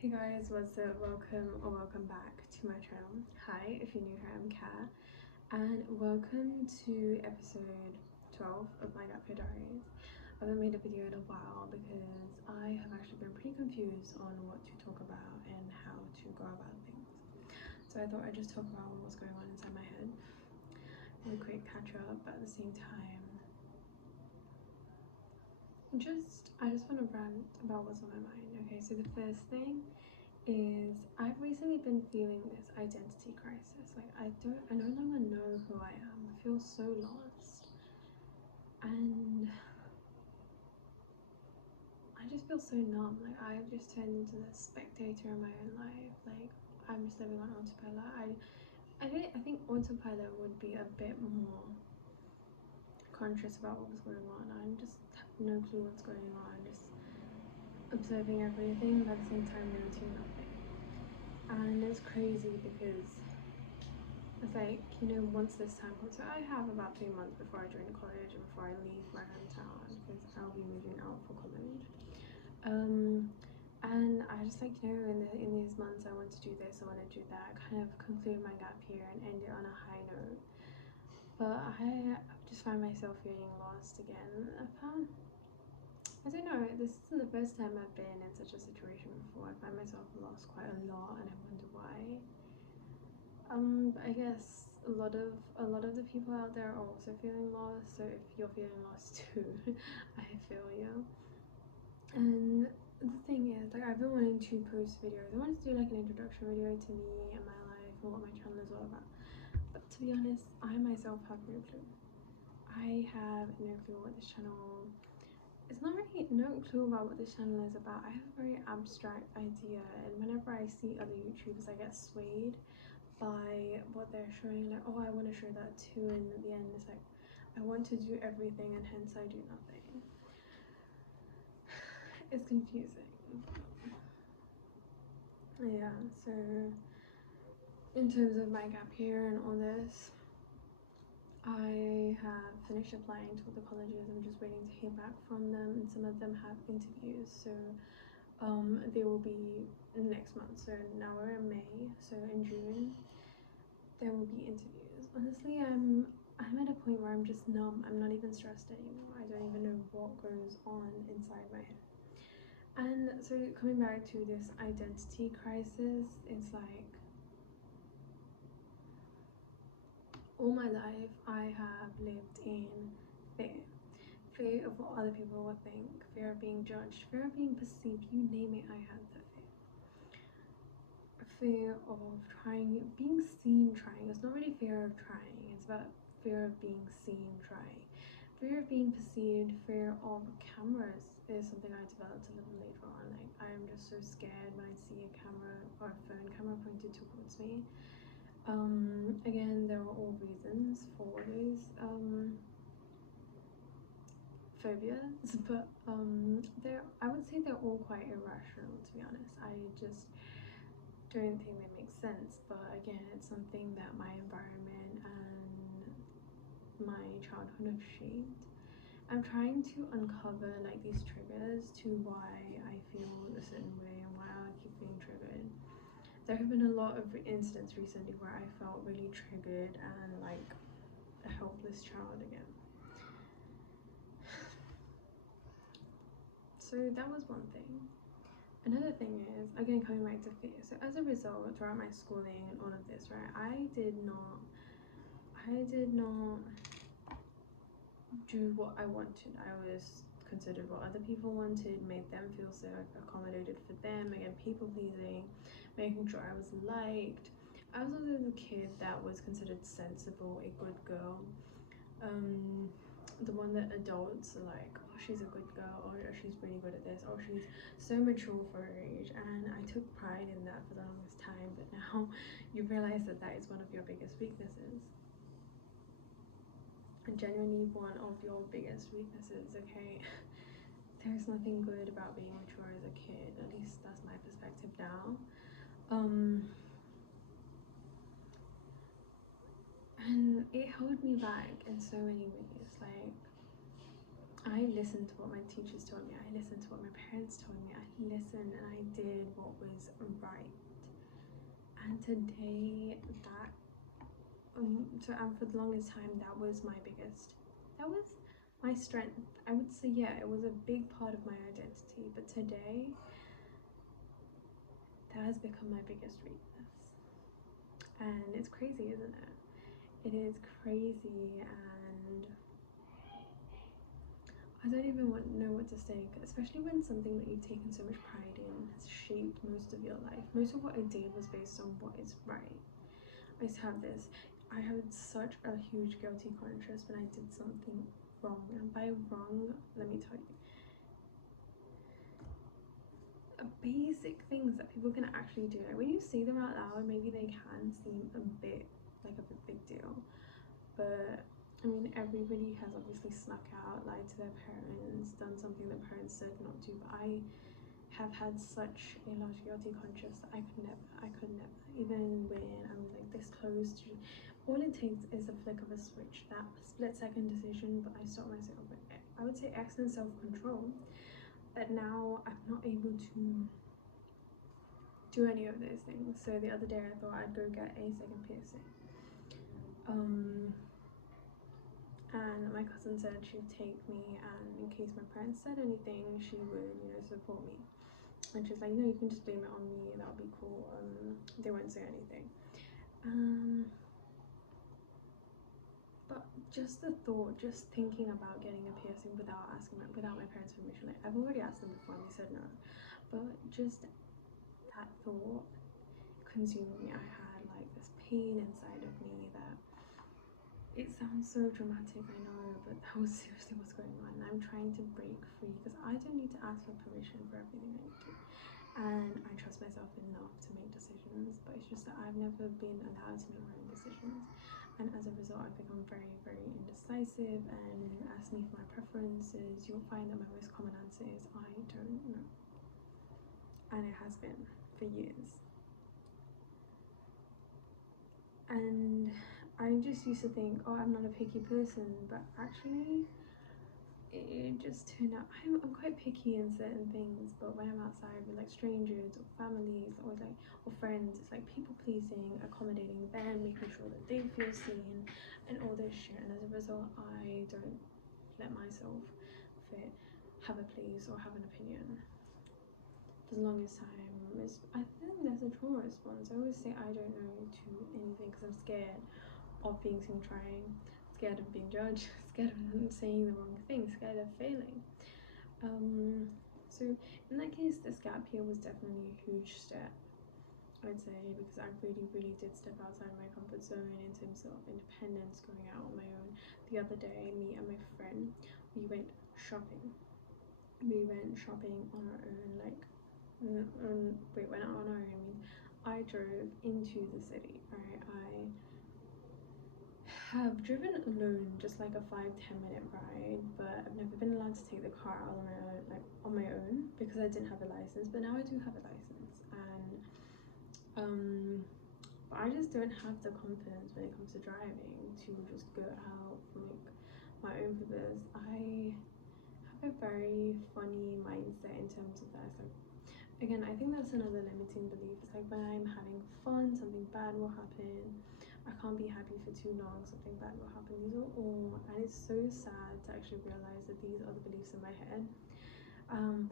Hey guys, what's up? Welcome back to my channel. Hi, if you're new here, I'm Kat, and welcome to episode 12 of my Year Diaries. I haven't made a video in a while because I have actually been pretty confused on what to talk about and how to go about things. So I thought I'd just talk about what was going on inside my head. Really quick catch up, but at the same time, I just want to rant about what's on my mind. Okay, so the first thing is I've recently been feeling this identity crisis. Like I no longer know who I am. I feel so lost. And I just feel so numb. Like I've just turned into the spectator in my own life. Like I'm just living on autopilot. I think autopilot would be a bit more conscious about what was going on. I just have no clue what's going on. Just observing everything, but at the same time noting nothing. And it's crazy because it's like, you know, once this time comes, so I have about 3 months before I join college and before I leave my hometown because I'll be moving out for college. And I just like, you know, in these months I want to do this, I want to do that, kind of conclude my gap year and end it on a high note. But I just find myself feeling lost again. I don't know, this isn't the first time I've been in such a situation before. I find myself lost quite a lot and I wonder why. I guess a lot of the people out there are also feeling lost, so if you're feeling lost too, I feel you. And the thing is, like, I've been wanting to post videos. I wanted to do like an introduction video to me and my life and what my channel is all about, but to be honest, I myself have no clue. I have no clue what this channel, it's not really no clue about what this channel is about. I have a very abstract idea, and whenever I see other YouTubers I get swayed by what they're showing, like, oh, I want to show that too, and at the end it's like I want to do everything and hence I do nothing. It's confusing. Yeah, so in terms of my gap year and all this, I have finished applying to all the colleges. I'm just waiting to hear back from them, and some of them have interviews, so they will be next month. So now we're in May, so in June there will be interviews. Honestly, I'm at a point where I'm just numb. I'm not even stressed anymore. I don't even know what goes on inside my head. And so coming back to this identity crisis, it's like all my life I have lived in fear of what other people will think, fear of being judged, fear of being perceived, you name it, I had the fear of being seen trying. It's not really fear of trying, it's about fear of being seen trying. Fear of being perceived, fear of cameras is something I developed a little later on. Like, I'm just so scared when I see a camera or a phone camera pointed towards me. Again, there are all reasons for those phobias, but I would say they're all quite irrational, to be honest. I just don't think they make sense, but again, it's something that my environment and my childhood have shaped. I'm trying to uncover like these triggers to why I feel a certain way and why I keep being triggered. There have been a lot of incidents recently where I felt really triggered and like a helpless child again. So that was one thing. Another thing is, again, coming back to fear. So as a result, throughout my schooling and all of this, right, I did not do what I wanted. I was considered what other people wanted, made them feel so accommodated for them. Again, people pleasing, making sure I was liked. I was also the kid that was considered sensible, a good girl. The one that adults are like, oh, she's a good girl, or she's really good at this, or she's so mature for her age. And I took pride in that for the longest time, but now you realize that that is one of your biggest weaknesses. And genuinely one of your biggest weaknesses, okay? There's nothing good about being mature as a kid, at least that's my perspective now. And it held me back in so many ways. Like, I listened to what my teachers told me, I listened to what my parents told me, I listened and I did what was right. And today that and for the longest time that was my strength. I would say, yeah, it was a big part of my identity, but today that has become my biggest weakness. And it's crazy, isn't it? It is crazy, and I don't even know what to say, especially when something that you've taken so much pride in has shaped most of your life. Most of what I did was based on what is right. I used to have this, I had such a huge guilty conscience when I did something wrong. And by wrong, let me tell you, basic things that people can actually do. Like when you say them out loud, maybe they can seem a bit like a big deal. But I mean, everybody has obviously snuck out, lied to their parents, done something that parents said not to. But I have had such a large guilty conscience that I could never. Even when I'm like this close to, all it takes is a flick of a switch, that split-second decision. But I stop myself. I would say excellent self-control. But now I'm not able to do any of those things. So the other day I thought I'd go get a second piercing. And my cousin said she'd take me, and in case my parents said anything, she would, support me. And she's like, you can just blame it on me, that'll be cool. They won't say anything. But just the thought, just thinking about getting a piercing without my parents' permission. Like, I've already asked them before and they said no. But just that thought consumed me. I had like this pain inside of me that, it sounds so dramatic, I know, but that was seriously what's going on. And I'm trying to break free because I don't need to ask for permission for everything I do. And I trust myself enough to make decisions, but it's just that I've never been allowed to make my own decisions. And as a result, I've become very, very indecisive. And when you ask me for my preferences, you'll find that my most common answer is I don't know. And it has been for years. And I just used to think, oh, I'm not a picky person, but actually it just turned out I'm quite picky in certain things. But when I'm outside with like strangers or families or friends, it's like people pleasing, accommodating them, making sure that they feel seen and all this shit. And as a result, I don't let myself have a place or have an opinion for the longest time. I think there's a trauma response. I always say I don't know to anything because I'm scared of being seen trying, scared of being judged, scared of saying the wrong thing, scared of failing. So in that case, this gap year was definitely a huge step, I'd say, because I really, really did step outside my comfort zone in terms of independence, going out on my own. The other day, me and my friend, we went shopping. We went shopping on our own, went out on our own. I drove into the city, right? I have driven alone, just like a 5-10 minute ride, but I've never been allowed to take the car out on my own because I didn't have a license. But now I do have a license, and but I just don't have the confidence when it comes to driving to just go out for my own purpose. I have a very funny mindset in terms of that. It's like, again, I think that's another limiting belief. It's like when I'm having fun, something bad will happen. I can't be happy for too long, something bad will happen. These are all, and it's so sad to actually realize that these are the beliefs in my head.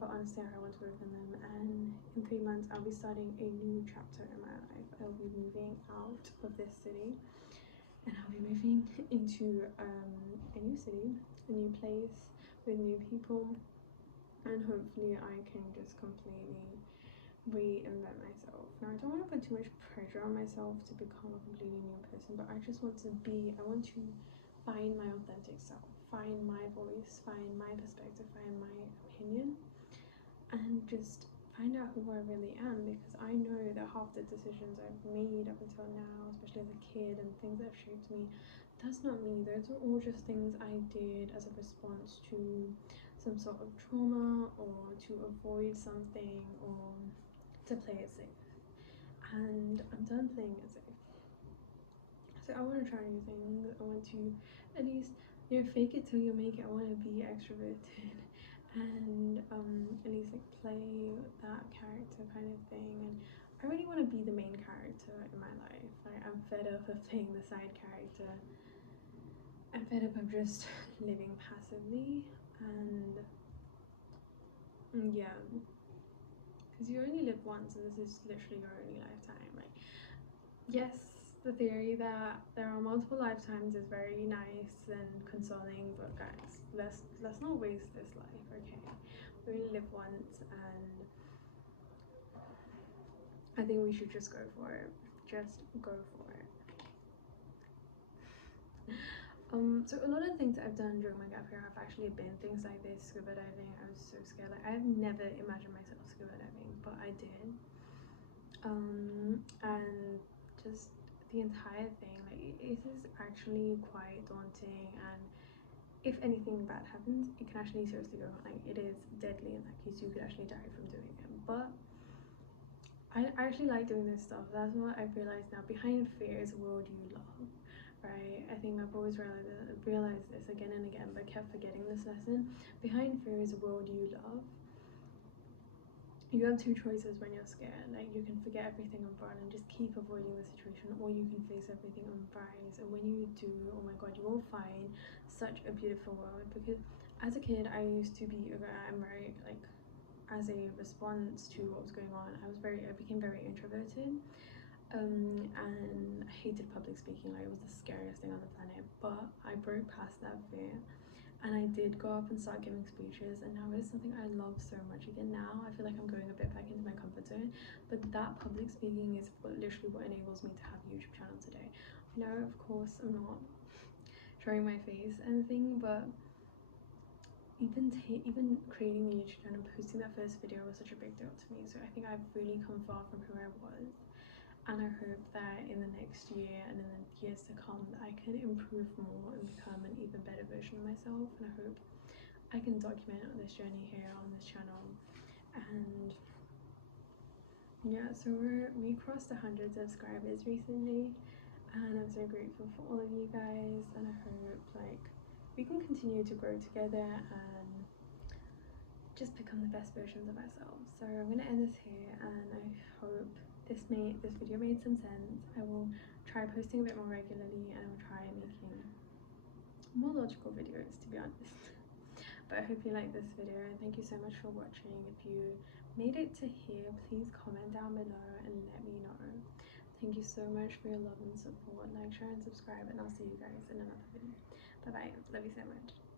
But honestly, I want to work on them, and in 3 months I'll be starting a new chapter in my life. I'll be moving out of this city, and I'll be moving into a new city, a new place with new people, and hopefully I can just completely reinvent myself. Now, I don't want to put too much pressure on myself to become a completely new person, but I just want to find my authentic self, find my voice, find my perspective, find my opinion, and just find out who I really am, because I know that half the decisions I've made up until now, especially as a kid, and things that have shaped me, that's not me. Those are all just things I did as a response to some sort of trauma, or to avoid something, or to play it safe. And I'm done playing it safe. So I want to try new things. I want to at least you know, fake it till you make it. I want to be extroverted and at least like play that character kind of thing. And I really want to be the main character in my life. Like, I'm fed up of playing the side character. I'm fed up of just living passively. And yeah, because you only live once, and this is literally your only lifetime. Like, yes, the theory that there are multiple lifetimes is very nice and consoling, but guys, let's not waste this life, okay? We only live once, and I think we should just go for it. Just go for it. So a lot of things that I've done during my gap year have actually been things like this: scuba diving. I was so scared. Like, I've never imagined myself scuba diving, but I did. And just the entire thing, like, it is actually quite daunting, and if anything bad happens, it can actually seriously go wrong. Like, it is deadly in that case. You could actually die from doing it. But I actually like doing this stuff. That's what I've realized now. Behind fear is a world you love, right? I think I've always realized this again and again, but kept forgetting this lesson. Behind fear is a world you love. You have two choices when you're scared. Like, you can forget everything and run and just keep avoiding the situation, or you can face everything and rise. And when you do, oh my god, you will find such a beautiful world. Because as a kid, I used to be I'm very, like, as a response to what was going on, I became very introverted, and I hated public speaking. Like, it was the scariest thing on the planet. But I broke past that fear, and I did go up and start giving speeches, and now it's something I love so much. Again, now I feel like I'm going a bit back into my comfort zone, but that public speaking is literally what enables me to have a YouTube channel today. I know, of course, I'm not showing my face and anything, but even creating the YouTube channel, posting that first video was such a big deal to me. So I think I've really come far from who I was, and I hope that in the next year and in the years to come, I can improve more and become an even better version of myself. And I hope I can document on this journey here on this channel. And yeah, so we crossed 100 subscribers recently, and I'm so grateful for all of you guys, and I hope, like, we can continue to grow together and just become the best versions of ourselves. So I'm gonna end this here, and I hope this video made some sense. I will try posting a bit more regularly, and I will try making more logical videos, to be honest. But I hope you liked this video, and thank you so much for watching. If you made it to here, please comment down below and let me know. Thank you so much for your love and support. Like, share, and subscribe, and I'll see you guys in another video. Bye bye. Love you so much.